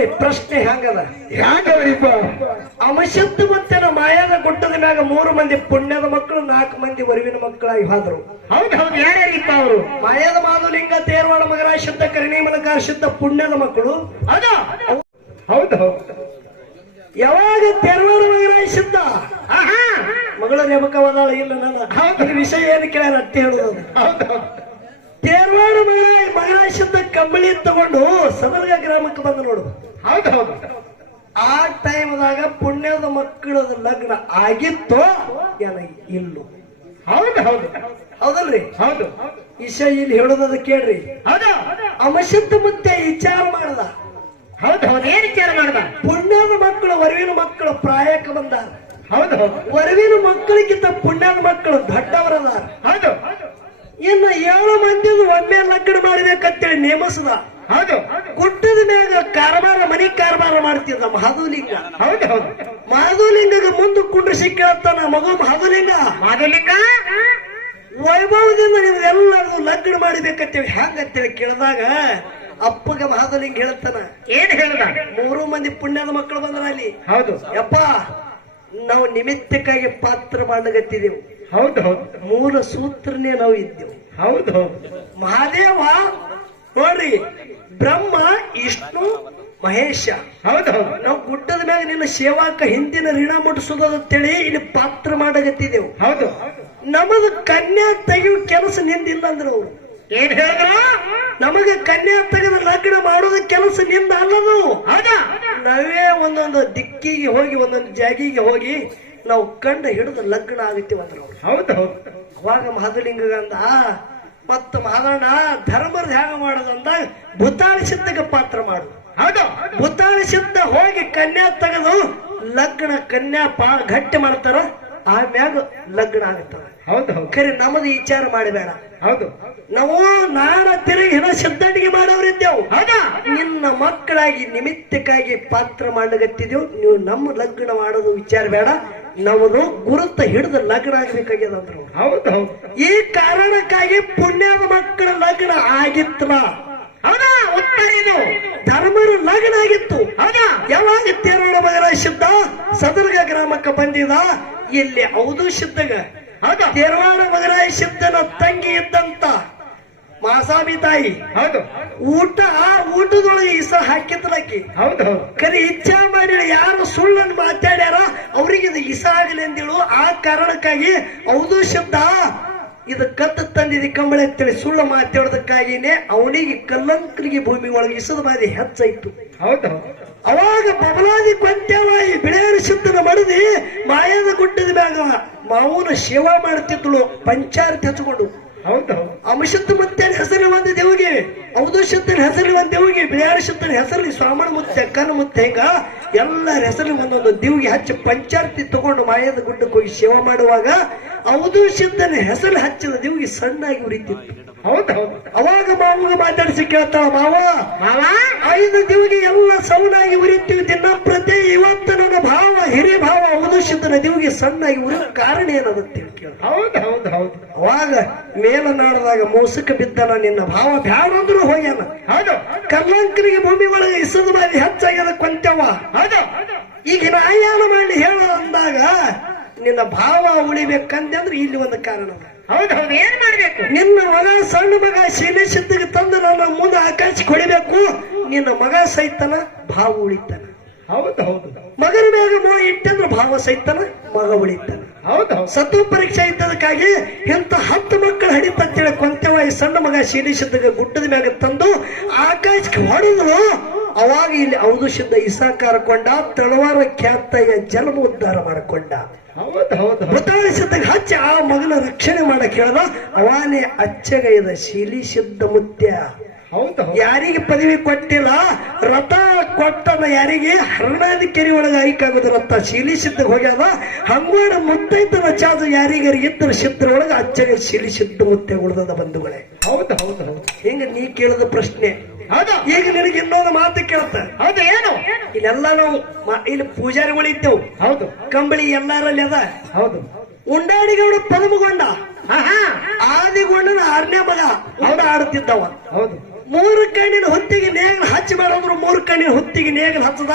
ನೋಡ್ರಿ ಪ್ರಶ್ನೆ ಹೆಂಗದ ಹ್ಯಾಂಗವ್ರಿಪ್ಪ ಅಮಶಬ್ದ ಮತ್ತನ ಮಾಯಾದ ಗುಡ್ಡದ ಮ್ಯಾಗ ಮೂರು ಮಂದಿ ಪುಣ್ಯದ ಮಕ್ಕಳು ನಾಲ್ಕು ಮಂದಿ ವರುವಿನ ಮಕ್ಕಳಾಗಿ ಹೋದ್ರು. ಹೌದು ಹೌದು ಯಾರ್ಯಾರಿಪ್ಪ ಅವರು? ಮಾಯಾದ ಮಾಧುಲಿಂಗ ತೇರವಾಡ ಮಗನ ಶುದ್ಧ ಕರಿಣಿಮಲಕಾರ ಶುದ್ಧ ಪುಣ್ಯದ ಮಕ್ಕಳು. ಅದು ಹೌದು ಹೌದು. ಯಾವಾಗ ತೆರವಾಡ ಮಗರ ಶುದ್ಧ? ಮಗಳ ನೇಮಕವಾದ ಇಲ್ಲ ನನ್ನ. ಈ ವಿಷಯ ಏನು ಕೇಳ ಅಟ್ಟಿ ಹೇಳುದು ಹೌದು. ತೇರವಾಡ ಮಗ ಶುದ್ಧ ಕಂಬಳಿ ತಗೊಂಡು ಸದರ್ಗ ಗ್ರಾಮಕ್ಕೆ ಬಂದು ನೋಡು. ಹೌದು ಹೌದು. ಆ ಟೈಮ್ದಾಗ ಪುಣ್ಯದ ಮಕ್ಕಳದ ಲಗ್ನ ಆಗಿತ್ತು ಇಲ್ಲ. ಹೌದು ಹೌದು. ಹೌದಲ್ರಿ? ಹೌದು. ಇಶ ಇಲ್ಲಿ ಹೇಳೋದದ ಕೇಳ್ರಿ. ಹೌದು. ಅಮಶಬ್ದ ಮತ್ತೆ ವಿಚಾರ ಮಾಡದ. ಹೌದು ಹೌದು. ಏನ್ ವಿಚಾರ ಮಾಡ್ದ? ಪುಣ್ಯದ ಮಕ್ಕಳು ವರವಿನ ಮಕ್ಕಳು ಪ್ರಾಯಕ್ಕೆ ಬಂದಾರ. ಹೌದು ಹೌದು. ವರವಿನ ಮಕ್ಕಳಿಗಿಂತ ಪುಣ್ಯದ ಮಕ್ಕಳು ದೊಡ್ಡವರದಾರ. ಹೌದು. ಇನ್ನು ಏಳು ಮಂದಿ ಒಮ್ಮೆ ಲಗ್ನ ಮಾಡ್ಬೇಕಂತೇಳಿ ನೇಮಿಸದ. ಹೌದು. ಕುಟ್ಟದ ಮ್ಯಾಗ ಕಾರಬಾರ ಮನಿ ಕಾರಬಾರ ಮಾಡ್ತಿದ್ದ ಮಹಾದುಲಿಂಗ. ಹೌದು ಹೌದು. ಮಹಾದುಲಿಂಗಗ ಮುಂದೆ ಕುಂಡ್ರಿಸಿ ಕೇಳ್ತಾನ ಮಗು ಮಹಾದುಲಿಂಗ. ಮಾಧುಲಿಂಗ ವೈಭವದಿಂದ ನಿಮ್ಗೆಲ್ಲರಿಗೂ ಲಗ್ನ ಮಾಡ್ಬೇಕಂತೇಳಿ ಹೆಂಗಂತೇಳಿ ಕೇಳಿದಾಗ ಅಪ್ಪಗ ಮಹಾದಲಿಂಗ ಹೇಳ್ತಾನ ಏನ್ ಹೇಳ್ದ? ಮೂರು ಮಂದಿ ಪುಣ್ಯದ ಮಕ್ಕಳು ಬಂದ್ರ ಅಲ್ಲಿ. ಹೌದು. ಯಪ್ಪ ನಾವು ನಿಮಿತ್ತಕ್ಕಾಗಿ ಪಾತ್ರ ಮಾಡಗತ್ತಿದೆವು ಹೌದು ಹೌದು. ಮೂಲ ಸೂತ್ರನೇ ನಾವು ಇದ್ದೆವು. ಹೌದು ಹೌದು. ಮಹಾದೇವ ನೋಡ್ರಿ ಬ್ರಹ್ಮ ವಿಷ್ಣು ಮಹೇಶ. ಹೌದು ಹೌದು. ನಾವು ಗುಡ್ಡದ ಮ್ಯಾಗ ನಿನ್ನ ಸೇವಾಕ ಹಿಂದಿನ ಋಣ ಮುಟ್ಟಿಸೋದಂತೇಳಿ ಇಲ್ಲಿ ಪಾತ್ರ ಮಾಡಗತ್ತಿದೆವು ಹೌದು. ನಮದು ಕನ್ಯಾ ತೆಗೆಯುವ ಕೆಲಸ ನಿಂದಿಲ್ಲ ಅಂದ್ರು ಅವರು. ಏನ್ ಹೇಳಿದ್ರು? ನಮಗೆ ಕನ್ಯಾ ತೆಗೆದ ಲಗ್ನ ಮಾಡೋದ ಕೆಲಸ ನಿಂದ ಅಲ್ಲದು. ನಾವೇ ಒಂದೊಂದು ದಿಕ್ಕಿಗೆ ಹೋಗಿ ಒಂದೊಂದು ಜಾಗಿಗೆ ಹೋಗಿ ನಾವು ಕಂಡ ಹಿಡಿದು ಲಗ್ನ ಆಗುತ್ತೀವಿ ಅಂದ್ರು ಅವ್ರು. ಹೌದು ಅವಾಗ ಮಹಾದಲಿಂಗ ಅಂದ ಮತ್ತ ಮಹಾದಣ್ಣ ಧರ್ಮದ ಧ್ಯಾನ ಮಾಡೋದಂದಾಗ ಭೂತಾಳಿ ಸಿದ್ಧಕ್ಕೆ ಪಾತ್ರ ಮಾಡು. ಹೌದು. ಭೂತಾಳಿ ಸಿದ್ಧ ಹೋಗಿ ಕನ್ಯಾ ತೆಗೆದು ಲಗ್ನ ಕನ್ಯಾ ಪಾ ಗಟ್ಟಿ ಮಾಡ್ತಾರ ಆಮ್ಯಾಗ ಲಗ್ನ ಆಗುತ್ತದ ಹೌದು ಖರೆ ನಮ್ಮದು ವಿಚಾರ ಮಾಡಬೇಡ. ಹೌದು. ನಾವು ನಾಡ ತಿರುಗಿ ಹಿನ ಸಿದ್ಧಡಿಗೆ ಮಾಡೋರಿದ್ದೆವು. ಹೌದಾ? ನಿನ್ನ ಮಕ್ಕಳಾಗಿ ನಿಮಿತ್ತಕ್ಕಾಗಿ ಪಾತ್ರ ಮಾಡಗತ್ತಿದ್ದೆವು. ನೀವು ನಮ್ಮ ಲಗ್ನ ಮಾಡೋದು ವಿಚಾರ ಬೇಡ. ನಮ್ಮದು ಗುರುತ ಹಿಡಿದು ಲಗ್ನ ಆಗ್ಬೇಕಾಗ್ಯದ ಅಂದ್ರ ಹೌದು ಹೌದು. ಈ ಕಾರಣಕ್ಕಾಗಿ ಪುಣ್ಯದ ಮಕ್ಕಳ ಲಗ್ನ ಆಗಿತ್ತಲ್ಲ. ಹೌದಾ? ಉತ್ತರ ಇದು ಧರ್ಮರ ಲಗ್ನ ಆಗಿತ್ತು. ಹೌದಾ? ಯಾವಾಗ ತೇರೋಡ ಮಗರ ಶುದ್ಧ ಸದರ್ಗ ಗ್ರಾಮಕ್ಕೆ ಬಂದಿದ? ಇಲ್ಲಿ ಹೌದು ಶುದ್ಧಗ. ಹೌದು. ತೇರವಾಡ ಮಗರ ಶುದ್ಧನ ತಂಗಿ ಇದ್ದಂತ ಮಾಸಾಬಿ ತಾಯಿ. ಹೌದು. ಊಟ ಊಟದೊಳಗೆ ಇಸ ಹಾಕಿದ್ಲಕ್ಕಿ ಹೌದು ಹೌದು. ಕರೆ ಇಚ್ಛಾ ಮಾಡಿ ಯಾರು ಸುಳ್ಳನ್ನು ಮಾತಾಡ್ಯಾರ? ಅವ್ರಿಗೆ ಇದು ಇಸ ಆಗಲಿ ಅಂದೇಳು. ಆ ಕಾರಣಕ್ಕಾಗಿ ಹೌದು ಶಬ್ದ. ಇದು ಕತ್ತು ತಂದಿದೆ ಕಂಬಳಿ ಅಂತೇಳಿ ಸುಳ್ಳು ಮಾತಾಡೋದಕ್ಕಾಗಿನೇ ಅವನಿಗೆ ಕಲ್ಲಂಕರಿಗೆ ಭೂಮಿ ಒಳಗೆ ಇಸದ ಮಾರಿ ಹೆಚ್ಚಾಯ್ತು. ಹೌದು. ಹೌದು ಅವಾಗ ಬಬಲಾದಿ ಕೊಂತ್ಯವಾಗಿ ಬಿಳೆಯರ ಶುದ್ಧನ ಮಡದಿ ಮಾಯದ ಗುಡ್ಡದ ಮ್ಯಾಗ ಮಾವನ ಸೇವಾ ಮಾಡ್ತಿದ್ಳು ಪಂಚಾರತಿ ಹಚ್ಕೊಂಡು ಹೌದು. ಅಮಶುದ್ಧ ಮತ್ತೆ ಹೆಸರು ಒಂದು ದೇವಿಗೆ ಶುದ್ಧನ ಹೆಸರು ಒಂದು ದೇವಿಗೆ ಬಿಳಿಯಾರ ಶುದ್ಧನ ಹೆಸರು ಸ್ವಾಮಣ ಮುತ್ತೆ ಕಣ್ಣು ಮುತ್ತೆ ಹೆಂಗ ಎಲ್ಲರ ಹೆಸರು ಒಂದೊಂದು ದೇವಿಗೆ ಹಚ್ಚಿ ಪಂಚಾರ್ತಿ ತಗೊಂಡು ಮಾಯದ ಗುಡ್ಡಕ್ಕೆ ಹೋಗಿ ಸೇವಾ ಮಾಡುವಾಗ ಶುದ್ಧನ ಹೆಸರು ಹಚ್ಚಿದ ದೇವಿಗೆ ಸಣ್ಣಾಗಿ ಉರಿತಿತ್ತು. ಹೌದು ಅವಾಗ ಮಾವಗ ಮಾತಾಡಿಸಿ ಕೇಳ್ತಾವ ಮಾವ ಮಾವ? ಐದು ದಿವಿಗೆ ಎಲ್ಲ ಸೌನಾಗಿ ಉರಿತೀವಿ ದಿನ ಪ್ರತಿ ಇವತ್ತು ನನ್ನ ಭಾವ ಹಿರಿ ಭಾವ ಶುದ್ಧನ ದಿವಿಗೆ ಸಣ್ಣಾಗಿ ಉರಿಯೋ ಕಾರಣ ಏನದ ಕೇಳ ಹೌದು ಹೌದು ಹೌದು. ಅವಾಗ ಮೇಲನಾಡದಾಗ ಮೋಸಕ್ಕೆ ಬಿದ್ದನ ನಿನ್ನ ಭಾವ ಬ್ಯಾಡ ಅಂದ್ರು ಹೋಗ್ಯಾನ. ಹೌದು. ಕಲ್ಲಂಕರಿಗೆ ಭೂಮಿ ಒಳಗೆ ಇಸದ ಮಾಡಿ ಹೆಚ್ಚಾಗ್ಯದ ಕೊಂತ್ಯವ ಹೌದು. ಈಗ ನಾಯಾನ ಮಾಡಿ ಹೇಳ ಅಂದಾಗ ನಿನ್ನ ಭಾವ ಉಳಿಬೇಕಂದ್ರೆ ಇಲ್ಲಿ ಒಂದು ಕಾರಣ ಅದ. ಹೌದು ಹೌದು. ಏನ್ ಮಾಡ್ಬೇಕು? ನಿನ್ನ ಮಗ ಸಣ್ಣ ಮಗ ಶೀಲೆ ಸಿದ್ದಿಗೆ ತಂದು ನನ್ನ ಮುಂದೆ ಆಕಾಶಕ್ಕೆ ಹೊಡಿಬೇಕು ನಿನ್ನ ಮಗ ಸೈತನ ಭಾವ ಉಳಿತಾನ. ಹೌದು ಹೌದು ಮಗನ ಮ್ಯಾಗ ಮೋ ಇಟ್ಟಂದ್ರೆ ಭಾವ ಸೈತನ ಮಗ ಉಳಿತಾನ. ಹೌದು ಸತ್ವ ಪರೀಕ್ಷೆ ಇದ್ದದಕ್ಕಾಗಿ ಇಂಥ ಹತ್ತು ಮಕ್ಕಳು ಹಡಿತಂತೇಳಿ ಕೊಂತೆವ ಈ ಸಣ್ಣ ಮಗ ಶೀಲಿ ಸಿದ್ದಿಗೆ ಗುಡ್ಡದ ಮ್ಯಾಗ ತಂದು ಆಕಾಶಕ್ಕೆ ಹೊಡೆದ್ರು ಅವಾಗ ಇಲ್ಲಿ ಔದುಷದ ಇಸಾಕಾರ ಕೊಂಡ ತಳವಾರ ಖ್ಯಾತಯ್ಯ ಜನ್ಮ ಉದ್ಧಾರ ಮಾಡಿಕೊಂಡ. ಹೌದು ಹೌದು ಹೌದು. ಮೃತಾಳಿ ಸಿದ್ಧಗೆ ಹಚ್ಚಿ ಆ ಮಗನ ರಕ್ಷಣೆ ಮಾಡಕ್ ಹೇಳ್ದ ಅವಾನೇ ಅಚ್ಚಗೈದ ಶೀಲಿ ಸಿದ್ಧ ಮುತ್ಯ. ಯಾರಿಗೆ ಪದವಿ ಕೊಟ್ಟಿಲ್ಲ? ರಥ ಕೊಟ್ಟದ ಯಾರಿಗೆ? ಹರಣಾದಿ ಕೆರೆ ಒಳಗೆ ಐಕಾಗುದ ರಥ. ಶೀಲಿ ಸಿದ್ಧ ಹೋಗ್ಯಾದ ಹಂಗೋಡ ಮುತ್ತೈತನ ಚಾದು ಯಾರಿಗಾರ ಇದ್ರ ಸಿದ್ಧ ಒಳಗೆ ಅಚ್ಚಗೆ ಶೀಲಿ ಸಿದ್ಧ ಮುತ್ತೆ ಉಳ್ದದ ಬಂಧುಗಳೇ. ಹೌದು ಹೌದು ಹೌದು. ಹೆಂಗ ನೀ ಕೇಳದ ಪ್ರಶ್ನೆ? ಈಗ ನಿನಗೆ ಇನ್ನೊಂದು ಮಾತು ಕೇಳ್ತ. ಹೌದು ಏನು? ಇಲ್ಲೆಲ್ಲ ನಾವು ಇಲ್ಲಿ ಪೂಜಾರಿಗಳು ಇದ್ದೆವು ಹೌದು. ಕಂಬಳಿ ಎಲ್ಲಾರಲ್ಲಿ ಅದ. ಹೌದು. ಉಂಡಾಡಿಗೌಡ ಪದಮಗೊಂಡ ಆದಿಗೊಂಡನ ಆರನೇ ಮಗ ಉಂಡ ಆಡುತ್ತಿದ್ದವ ಹೌದು. ಮೂರು ಕಣ್ಣಿನ ಹೊತ್ತಿಗೆ ನೇಗಲು ಹಚ್ಚಿ ಮಾಡೋದ್ರು ಮೂರು ಕಣ್ಣಿನ ಹೊತ್ತಿಗೆ ನೇಗಲು ಹಚ್ಚದ.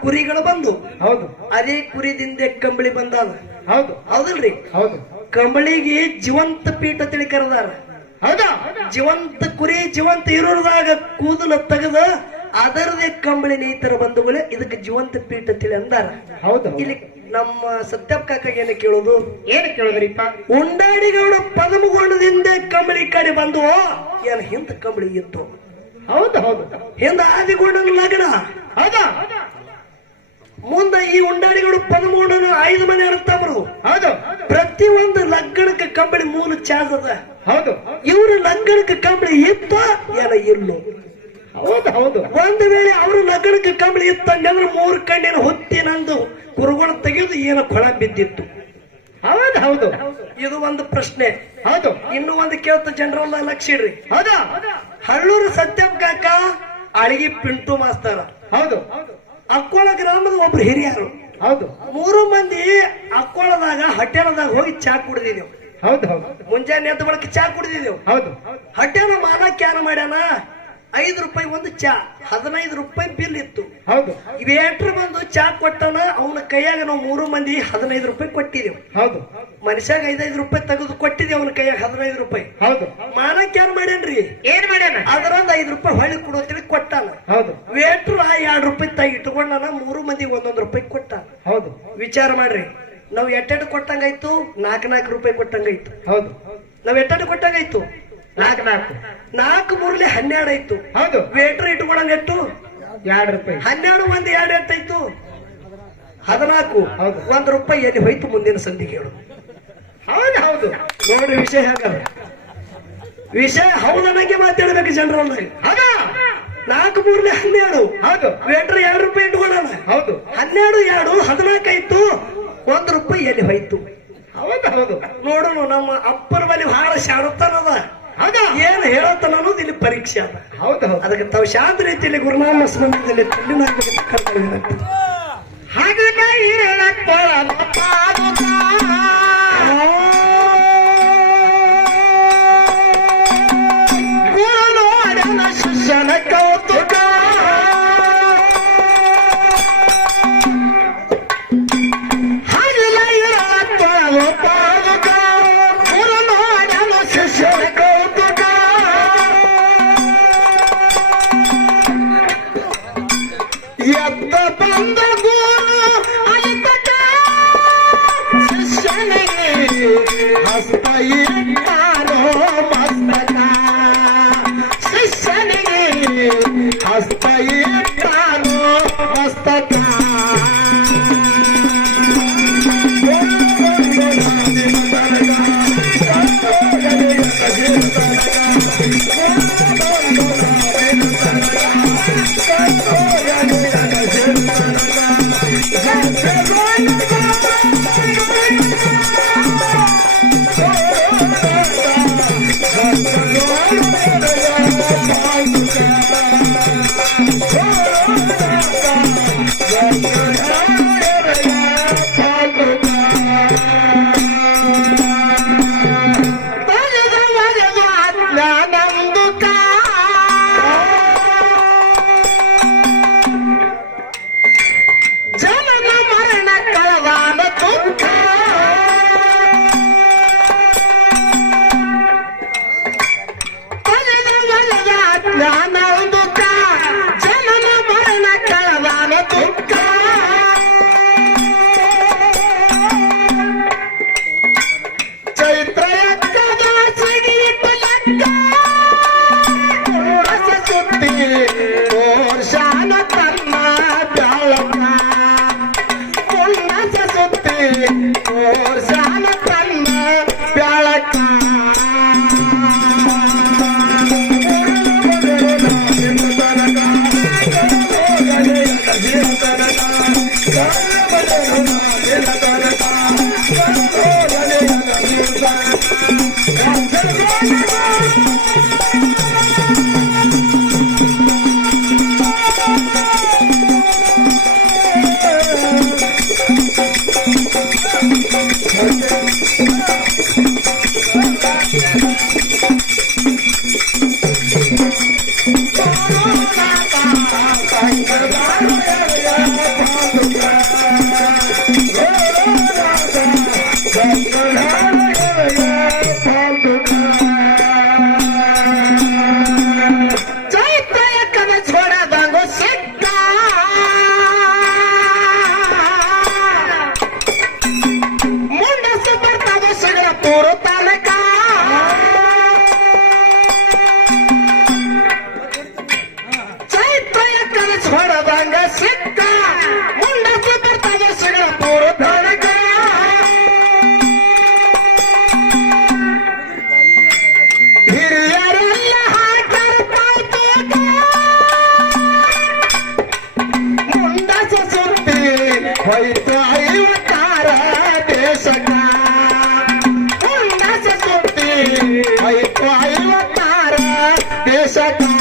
ಕುರಿಗಳು ಬಂದು. ಹೌದು. ಅದೇ ಕುರಿದಿಂದ ಕಂಬಳಿ ಬಂದಾದ. ಹೌದು. ಹೌದಲ್ರಿ? ಹೌದು. ಕಂಬಳಿಗೆ ಜೀವಂತ ಪೀಠ ತಿಳಿ ಕರೆದಾರ. ಹೌದಾ? ಜೀವಂತ ಕುರಿ ಜೀವಂತ ಇರೋದಾಗ ಕೂದಲು ತೆಗೆದ ಅದರದೇ ಕಂಬಳಿ ನೀತರ ಬಂಧುಗಳೇ ಇದಕ್ಕೆ ಜೀವಂತ ಪೀಠ ತಿಳಿ ಅಂದಾರ. ಹೌದು ಇಲ್ಲಿ ನಮ್ಮ ಸತ್ಯಪ್ಪ ಕಾಕಾಗ ಏನು ಕೇಳೋದು? ಏನು ಕೇಳಿದ್ರಿಪ್ಪ? ಉಂಡಾಡಿಗೌಡ ಪದಮಗೊಂಡದಿಂದ ಕಂಬಳಿ ಕಡೆ ಬಂದು ಏನ್ ಹಿಂದ ಕಂಬಳಿ ಇತ್ತು? ಹೌದು ಹೌದು. ಹಿಂದ ಆದಿಗೊಂಡನ ಲಗ್ನ. ಹೌದಾ? ಮುಂದೆ ಈ ಉಂಡಾಡಿಗಳು ಪದಮಗೊಂಡನ ಐದು ಮನೆ ಇರುತ್ತವರು ಹೌದು. ಪ್ರತಿ ಒಂದು ಲಗ್ನಕ್ಕೆ ಕಂಬಳಿ ಮೂಲ ಚಾಸದ ಅದ. ಹೌದು. ಇವ್ರ ಲಗ್ನಕ್ಕೆ ಕಂಬಳಿ ಇತ್ತ ಏನ ಇಲ್ಲೋ ಹೌದು ಹೌದು. ಒಂದು ವೇಳೆ ಅವರು ಲಗ್ನಕ್ಕೆ ಕಂಬಳಿ ಇತ್ತಂದ್ರೆ ಮೂರು ಕಣ್ಣಿನ ಹೊತ್ತಿನಂದು ಕುರುಗಳು ತೆಗೆದು ಏನೋ ಕೊಳ ಬಿದ್ದಿತ್ತು. ಹೌದು ಹೌದು. ಇದು ಒಂದು ಪ್ರಶ್ನೆ. ಹೌದು. ಇನ್ನು ಒಂದು ಕೇಳ್ತ ಜನರಲ್ಲ ಲಕ್ಷ ಇಡ್ರಿ ಹೌದಾ. ಹಳ್ಳೂರು ಸತ್ಯಂ ಕಾಕ ಅಳಗಿ ಪಿಂಟು ಮಾಸ್ತರ. ಹೌದು. ಅಕ್ಕೋಳ ಗ್ರಾಮದ ಒಬ್ರು ಹಿರಿಯರು. ಹೌದು. ಮೂರು ಮಂದಿ ಅಕ್ಕೋಳದಾಗ ಹೋಟೆಲ್ದಾಗ ಹೋಗಿ ಚಾ ಕುಡಿದಿದ್ದೆವು ಹೌದು ಹೌದು. ಮುಂಜಾನೆ ಎದ್ದ ಬಳಕ ಚಾ ಕುಡಿದಿದ್ದೆವು ಹೌದು. ಹೋಟೆಲ್ ಮಾನ ಕ್ಯಾನ ಮಾಡ್ಯಾನ? ಐದು ರೂಪಾಯಿ ಒಂದು ಚಾ ಹದಿನೈದು ರೂಪಾಯಿ ಬಿಲ್ ಇತ್ತು. ಹೌದು. ವೇಟ್ರ್ ಬಂದು ಚಾ ಕೊಟ್ಟನ ಅವನ ಕೈಯಾಗ ನಾವು ಮೂರು ಮಂದಿ ಹದಿನೈದು ರೂಪಾಯಿ ಕೊಟ್ಟಿದ್ದೇವೆ ಹೌದು. ಮನುಷ್ಯಾಗ ಐದೈದು ರೂಪಾಯಿ ತೆಗೆದು ಕೊಟ್ಟಿದ್ದೇವೆ ಅವನ ಕೈಯಾಗ ಹದಿನೈದು ರೂಪಾಯಿ. ಹೌದು. ಮಾನ ಯಾರು ಮಾಡ್ಯಾನ್ರಿ. ಏನ್ ಮಾಡ್ಯಾನ? ಅದರೊಂದು ಐದು ರೂಪಾಯಿ ಹೊಳ್ಳಿ ಕೊಡು ಅಂತೇಳಿ ಕೊಟ್ಟಾನ. ಹೌದು. ವೇಟ್ರು ಆ ಎರಡು ರೂಪಾಯಿ ತಾಗಿ ಇಟ್ಕೊಂಡಾನ ಮೂರು ಮಂದಿಗೆ ಒಂದೊಂದು ರೂಪಾಯಿ ಕೊಟ್ಟಾನ. ಹೌದು. ವಿಚಾರ ಮಾಡ್ರಿ. ನಾವು ಎಟ್ಟೆಟ್ಟು ಕೊಟ್ಟಂಗಾಯ್ತು? ನಾಲ್ಕು ನಾಲ್ಕು ರೂಪಾಯಿ ಕೊಟ್ಟಂಗಾಯ್ತು. ಹೌದು. ನಾವ್ ಎಟ್ಟೆಟ್ಟು ಕೊಟ್ಟಂಗಾಯ್ತು? ನಾಲ್ಕು ನಾಲ್ಕು. ನಾಲ್ಕು ಮೂರ್ಲಿ ಹನ್ನೆರಡು ಆಯ್ತು. ಹೌದು. ವೇಟ್ರ್ ಇಟ್ಕೊಂಡಂಗ ಎಷ್ಟು ಎರಡು ರೂಪಾಯಿ. ಹನ್ನೆರಡು ಒಂದು ಎರಡು ಎಟ್ಟಾಯ್ತು ಹದಿನಾಲ್ಕು. ಹೌದು. ಒಂದ್ ರೂಪಾಯಿ ಎಲ್ಲಿ ಹೋಯ್ತು ಮುಂದಿನ ಸಂಧಿಗೆ ಹೇಳು. ಹೌದು ಹೌದು. ನೋಡಿ ವಿಷಯ ಹೇಗಲ್ಲ ವಿಷಯ ಹೌದನಂಗೆ ಮಾತಾಡ್ಬೇಕು ಜನರ ನಾಲ್ಕು ಮೂರ್ಲಿ ಹನ್ನೆರಡು. ಹೌದು. ವೇಟ್ರ್ ಎರಡು ರೂಪಾಯಿ ಇಟ್ಕೊಳ್ಳೋಣ. ಹೌದು. ಹನ್ನೆರಡು ಎರಡು ಹದಿನಾಲ್ಕು ಆಯ್ತು. ಒಂದ್ ರೂಪಾಯಿ ಎಲ್ಲಿ ಹೋಯ್ತು? ಹೌದು ಹೌದು. ನೋಡೋಣ ನಮ್ಮ ಅಪ್ಪರ ಬಳಿ ಬಹಳ ಶಾಣತನದ ಹೌದಾ. ಏನ್ ಹೇಳತ್ತನ ಅನ್ನೋದು ಇಲ್ಲಿ ಪರೀಕ್ಷೆ ಅದ. ಹೌದು ಹೌದು. ಅದಕ್ಕೆ ತಾವು ಶಾಂತ ರೀತಿಯಲ್ಲಿ ಗುರುನಾಮ ಸ್ಮರಣದಲ್ಲಿ ತಲ್ಲಿನಾಗಬೇಕು ಕರ್ತವ್ಯ ಹಾಗದ Second.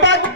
back.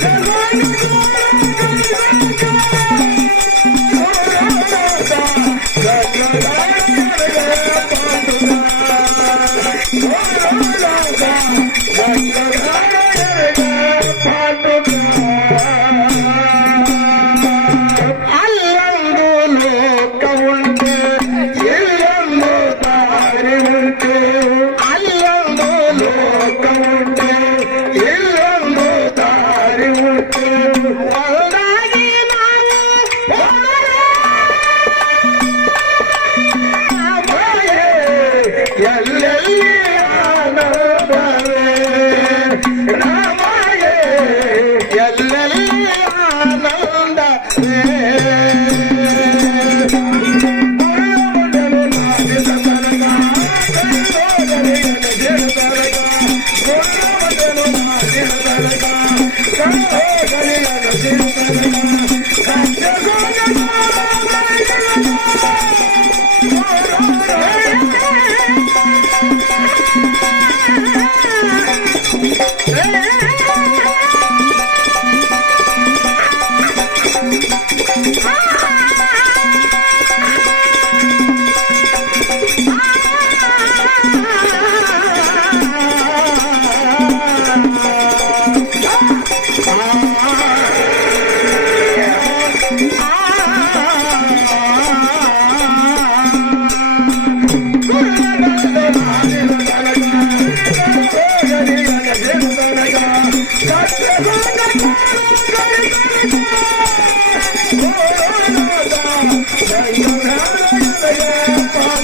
and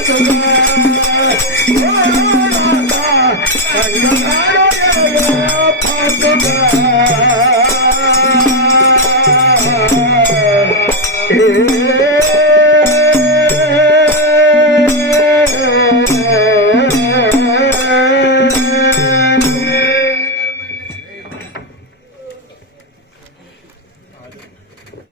Thank you.